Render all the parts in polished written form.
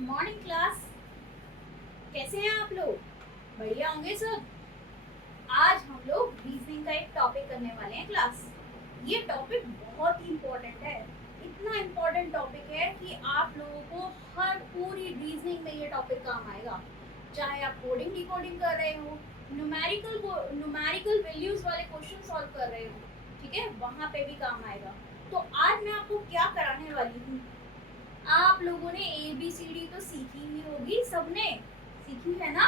Morning class. कैसे हैं आप लोग? बढ़िया होंगे सब। आज हम लोग रीजनिंग का एक टॉपिक करने वाले हैं क्लास। ये टॉपिक बहुत ही इम्पोर्टेंट है। इतना इम्पोर्टेंट टॉपिक है कि आप लोगों को हर पूरी रीजनिंग में ये टॉपिक काम आएगा। चाहे आप कोडिंग डिकोडिंग कर रहे हो, न्यूमेरिकल वैल्यूज वाले क्वेश्चन सॉल्व कर रहे हो, ठीक है, वहाँ पे भी काम आएगा। तो आज मैं आपको क्या कराने वाली हूँ, आप लोगों ने ABCD तो सीखी ही होगी, सबने सीखी है ना।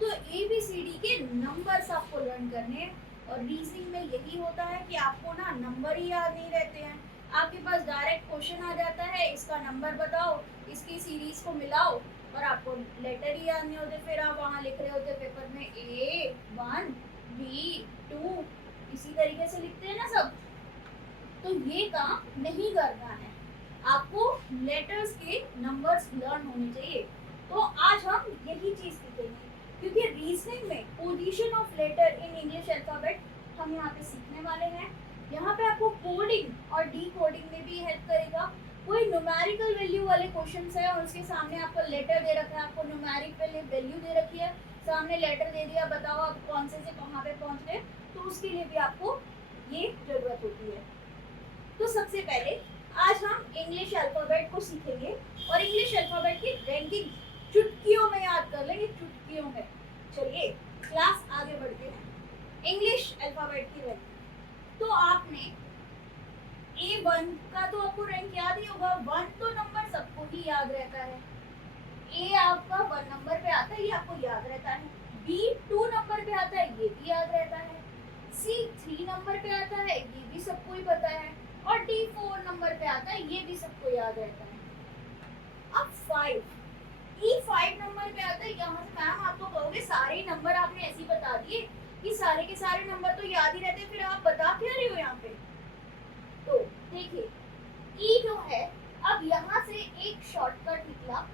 तो ABCD के नंबर्स आपको लर्न करने हैं। और रीजनिंग में यही होता है कि आपको ना नंबर ही याद नहीं रहते हैं। आपके पास डायरेक्ट क्वेश्चन आ जाता है, इसका नंबर बताओ, इसकी सीरीज को मिलाओ, और आपको लेटर ही याद नहीं होते। फिर आप वहाँ लिख रहे होते पेपर में A1 B2, इसी तरीके से लिखते हैं ना सब। तो ये काम नहीं करना है, आपको लेटर्स के नंबर्स लर्न होने चाहिए। तो आज हम यही चीज सीखेंगे, क्योंकि रीजनिंग में position of letter in English alphabet हम यहाँ पे सीखने वाले हैं। यहाँ पे आपको कोडिंग और डी कोडिंग में भी हेल्प करेगा। कोई न्यूमेरिकल वैल्यू वाले क्वेश्चंस है और उसके सामने आपको लेटर दे रखा है, आपको न्यूमेरिक वैल्यू दे रखी है, सामने लेटर दे दिया, बताओ आप कौन से कहाँ पे पहुंच गए, तो उसके लिए भी आपको ये जरूरत होती है। तो सबसे पहले आज हम इंग्लिश अल्फाबेट को सीखेंगे और इंग्लिश अल्फाबेट की रैंकिंग चुटकियों में याद कर लेंगे, चुटकियों में। चलिए क्लास आगे बढ़ते हैं। इंग्लिश अल्फाबेट की रैंकिंग, तो आपने A1 का तो आपको रैंक याद ही होगा। 1 तो नंबर सबको ही याद रहता है। A आपका 1 नंबर पे आता है, ये आपको याद रहता है। B 2 नंबर पे आता है, ये भी याद रहता है। C 3 नंबर पे आता है, ये भी सबको ही पता है। और D 4 नंबर पे आता है, ये भी सबको याद रहता है। अब 5 E 5 नंबर पे आता है। यहाँ से मैम आपको कहोगे सारे नंबर आपने ऐसे ही बता दिए कि सारे के सारे नंबर तो याद ही रहते, फिर आप बता क्या रहे हो यहाँ पे। तो देखिए E जो है, अब यहाँ से एक शॉर्टकट निकला,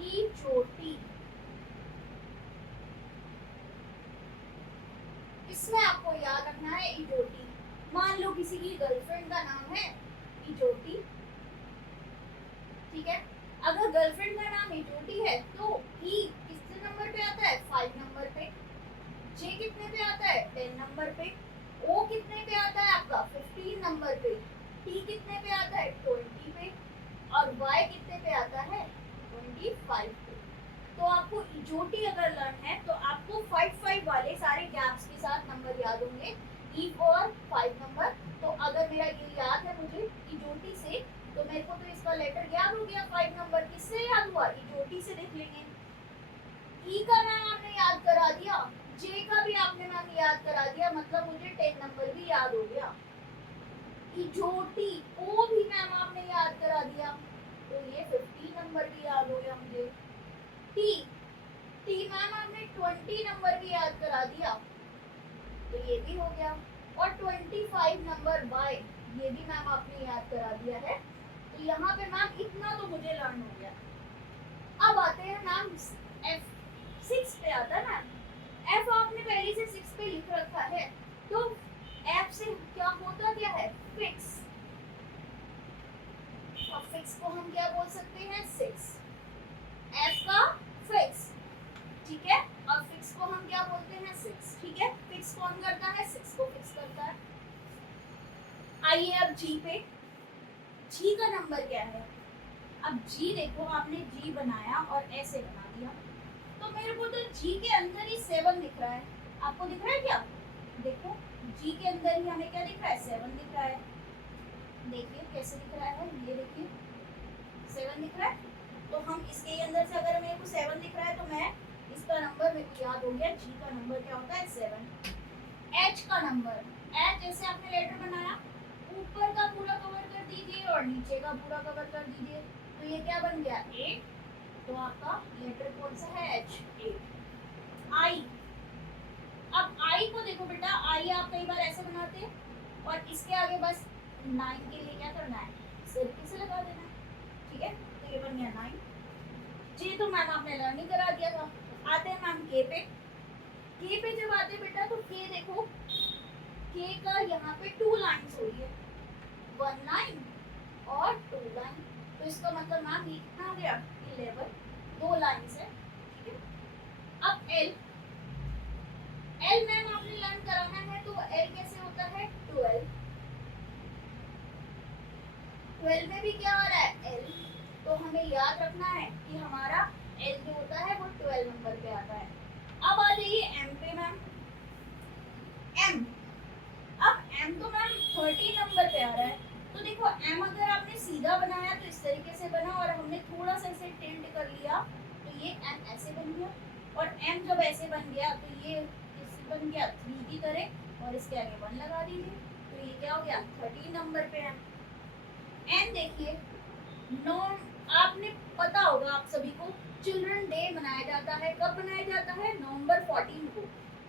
E चोटी। इसमें आपको याद रखना है इजोटी। मान लो किसी की गर्लफ्रेंड का नाम है इजोटी, ठीक है। अगर गर्लफ्रेंड का नाम इजोटी है तो ई कितने नंबर पे आता है? 5 नंबर पे। जे कितने पे आता है? 10 नंबर पे। ओ कितने पे आता है आपका? 15 नंबर पे। टी कितने पे आता है? 20 पे। और वाई कितने पे आता है? 25 पे। तो आपको इजोटी अगर लर्न है तो आपको 5 वाले सारे गैप्स के साथ नंबर याद होंगे, ई और 5 नंबर। तो अगर मेरा ये याद है मुझे इजोटी से, तो मेरे को तो इसका लेटर याद हो गया। 5 नंबर किससे याद हुआ? इजोटी से देख लेंगे। ई का मैम आपने याद करा दिया, जे का भी आपने मैम याद करा दिया, मतलब मुझे 10 नंबर भी याद हो गया। इजोटी ओ भी मैम आपने याद करा दिया, तो ये 50 नंबर भी याद हो गया मुझे। टी टी मैम आपने 20 नंबर भी याद करा दिया, तो ये भी हो गया। और 25 नंबर बाय, ये भी मैम आपने याद करा दिया है। तो यहाँ पे मैम इतना तो मुझे लर्न हो गया। अब आते हैं मैम F6 पे आता है मैम। F आपने पहले से 6 पे लिख रखा है, तो F से क्या होता क्या है? फिक्स। और फिक्स को हम क्या बोल सकते हैं? 6। F का फिक्स, ठीक है। और फिक्स को हम क्या बोलते हैं? 6, ठीक है। फिक्स कौन करता है? 6 को फिक्स करता है। आइए अब जी पे। जी का नंबर क्या है? अब जी देखो, आपने जी बनाया और ऐसे बना दिया, तो मेरे को तो जी के अंदर ही 7 दिख रहा है। आपको दिख रहा है क्या? देखो जी के अंदर ही हमें क्या दिख रहा है? 7 दिख रहा है। देखिए कैसे दिख रहा है, ये देखिए 7 दिख रहा है। तो हम इसके अंदर से अगर मेरे को 7 दिख रहा है तो मैं इसका नंबर मेरे को याद हो गया। जी का नंबर क्या होता है? 7। एच का नंबर, एच जैसे आपने लेटर बनाया, ऊपर का पूरा कवर कर दीजिए और नीचे का पूरा कवर कर दीजिए, तो ये क्या बन गया? 8। तो आपका लेटर कौन सा है? एच, 8। आई, अब आई को देखो बेटा, आई आप कई बार ऐसे बनाते हैं और इसके आगे बस 9 के लिए क्या करना है? सिर्फ इसे लगा देना है, ठीक है। तो ये बन गया 9। जी तो मैम आपने लर्न ही करा दिया था। आते हैं मैम के पे। के पे जब आते बेटा, तो के देखो, के का यहाँ पे 2 लाइन्स हो रही है, 1 लाइन और 2 लाइन। तो इसका मतलब मैम ये कितना हो गया? लेवल, 2 लाइंस है, ठीक है। अब एल मैम आपने लर्न कराना है, तो एल कैसे होता है 12। 12 में भी क्या हो रहा है एल, तो हमें याद रखना है कि हमारा एल जो होता है वो 12 नंबर पे आता है। अब आ जाइए एम पे मैम। एम, अब एम तो मैम 30 नंबर पे आ रहा है, तो देखो एम अगर आपने सीधा बनाया तो इस तरीके से बना, और हमने थोड़ा सा इसे टिल्ट कर लिया तो ये एम ऐसे बन गया, और एम जब ऐसे बन गया तो ये किस बन गया 3 की तरह, और इसके आगे 1 लगा दीजिए, तो ये क्या हो गया 13 नंबर पे है। एन देखिए, नो आपने पता होगा आप सभी को चिल्ड्रन डे मनाया जाता है, कब मनाया जाता है नवंबर 14 को,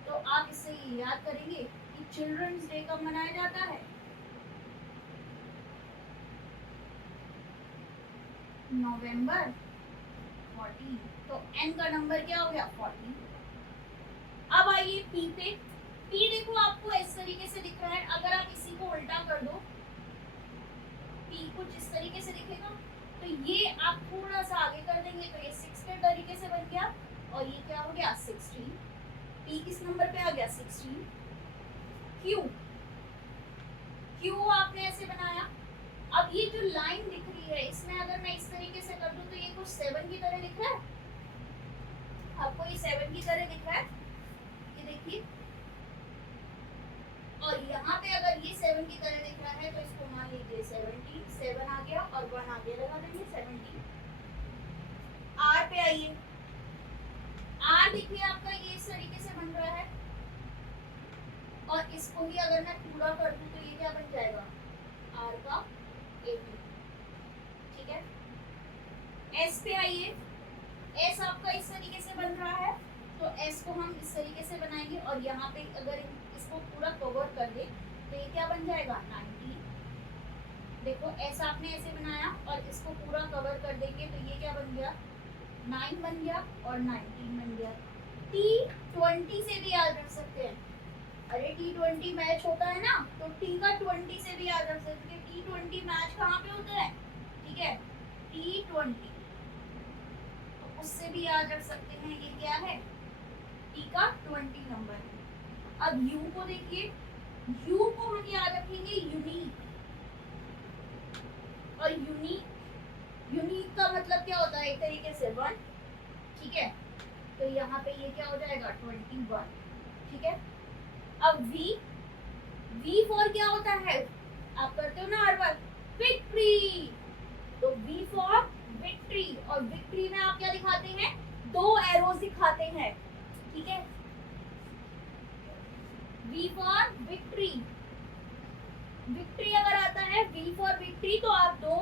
तो आप इससे याद करेंगे कि चिल्ड्रंस डे कब मनाया जाता है नवंबर 14, तो एन का नंबर क्या हो गया 14। अब आइए पी पे। पी देखो आपको इस तरीके से दिख रहा है, अगर आप इसी को उल्टा कर दो, पी कुछ इस तरीके से दिखेगा, तो ये आप थोड़ा सा आगे कर देंगे तो ये 6 के तरीके से बन गया, और ये क्या हो गया 16। पी किस नंबर पे आ गया 16। क्यू, क्यू आपने ऐसे बनाया। अब ये जो लाइन दिख रही है इसमें अगर मैं इस तरीके से कर दूं तो ये कुछ 7 की तरह दिख रहा है, आपको ये 7 की तरह दिख रहा है, ये देखिए, और यहाँ पे अगर ये 7 की तरह दिख रहा है तो इसको मान लीजिए 17, 7 आ गया और 1 आगे लगा देंगे 17। आर पे आइए। आर देखिए आपका ये इस तरीके से बन रहा है, और इसको ही अगर मैं पूरा कर दूं तो ये क्या बन जाएगा आर का 18, ठीक है। एस पे आइए। एस आपका इस तरीके से बन रहा है, तो एस को हम इस तरीके से बनाएंगे, और यहाँ पे अगर इसको पूरा कवर कर दे तो ये क्या बन जाएगा 19। देखो एस आपने ऐसे बनाया और इसको पूरा कवर कर देंगे तो ये क्या बन गया 9 बन गया और 19 बन गया। T20 से भी याद रख सकते हैं, अरे T20 मैच होता है ना, तो T का 20 से भी याद रख सकते हैं। T20 मैच कहाँ पे होता है, ठीक है T20, तो उससे भी याद रख सकते हैं, ये क्या है T का 20 नंबर। अब U को देखिए, U को हम याद रखेंगे यूनिक, और यूनिक का मतलब क्या होता है एक तरीके से 1, ठीक है, तो यहाँ पे ये क्या हो जाएगा 21, ठीक है। अब V फॉर क्या होता है, आप करते हो ना हर बार विक्ट्री, तो V फॉर विक्ट्री, और विक्ट्री में आप क्या दिखाते हैं 2 एरोज दिखाते हैं, ठीक है। V फॉर विक्ट्री, विक्ट्री अगर आता है V फॉर विक्ट्री तो आप 2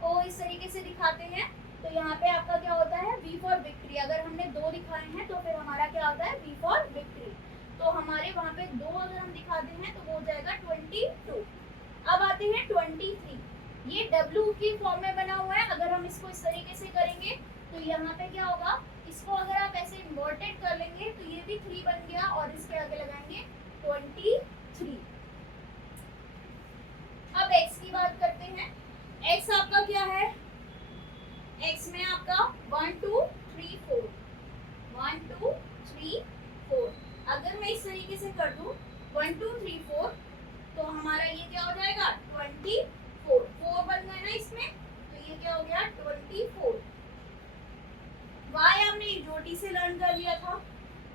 को इस तरीके से दिखाते हैं, तो यहाँ पे आपका क्या होता है V फॉर विक्ट्री, अगर हमने 2 दिखाए हैं तो फिर हमारा क्या होता है V फॉर विक्ट्री, तो हमारे वहाँ पे 2 अगर हम दिखाते हैं तो वो हो जाएगा 22। अब आते हैं 23, ये W की फॉर्म में बना हुआ है, अगर हम इसको इस तरीके से करेंगे तो यहाँ पे क्या होगा, इसको अगर आप ऐसे इन्वर्टेड कर लेंगे तो ये भी 3 बन गया, और इसके आगे लगाएंगे 23। अब x की बात करते हैं, x आपका क्या है, x में आपका 1 2 3 4, 1 2 3 4, अगर मैं इस तरीके से कर दूं 1 2 3 4 तो हमारा ये क्या हो जाएगा 24, 4 बन गए ना इसमें, तो ये क्या हो गया 24। y हमने जोटी से लर्न कर लिया था,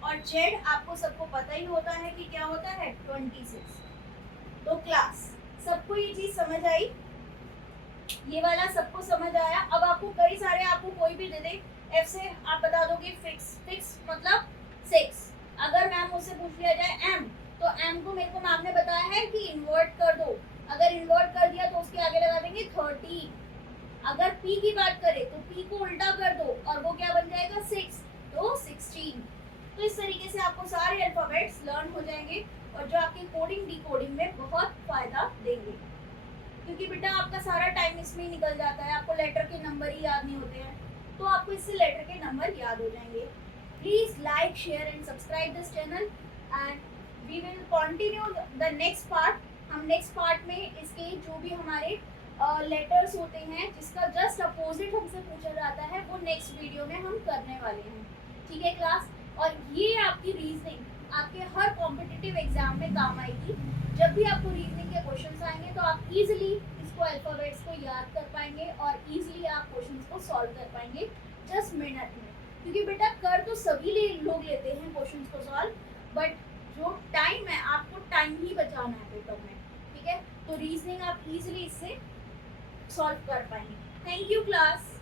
और z आपको सबको पता ही होता है कि क्या होता है 26। तो क्लास सबको ये चीज समझ आई, ये वाला सबको समझ आया। अब आपको कई सारे, आपको कोई भी दे दे F से आप बता दोगे फिक्स मतलब 6, अगर मैम मुझसे पूछ लिया जाए M, तो M को मेरे को मैम ने बताया है कि इन्वर्ट कर दो, अगर इन्वर्ट कर दिया तो उसके आगे लगा देंगे 30। अगर P की बात करें तो P को उल्टा कर दो और वो क्या बन जाएगा 6, तो 16। तो इस तरीके से आपको सारे अल्फाबेट्स लर्न हो जाएंगे, और जो आपके कोडिंग डिकोडिंग में बहुत फायदा देंगे, क्योंकि बेटा आपका सारा टाइम इसमें ही निकल जाता है, आपको लेटर के नंबर ही याद नहीं होते हैं, तो आपको इससे लेटर के नंबर याद हो जाएंगे। Please like share and subscribe this channel, and we will continue the next part. हम नेक्स्ट पार्ट में इसके जो भी हमारे लेटर्स होते हैं जिसका जस्ट अपोजिट हमसे पूछा जाता है, वो नेक्स्ट वीडियो में हम करने वाले हैं। ठीक है क्लास, और ये आपकी रीजनिंग आपके हर कॉम्पिटिटिव एग्जाम में काम आएगी। जब भी आपको रीजनिंग के क्वेश्चंस आएंगे तो आप इजीली इसको अल्फाबेट्स को याद कर पाएंगे और इजीली आप क्वेश्चंस को सॉल्व कर पाएंगे जस्ट मिनट में। क्योंकि बेटा कर तो सभी लोग लेते हैं क्वेश्चंस को सॉल्व, बट जो टाइम है आपको टाइम ही बचाना है पेपर में। ठीक है, तो रीजनिंग आप इजीली इससे सॉल्व कर पाएंगे। Thank you class.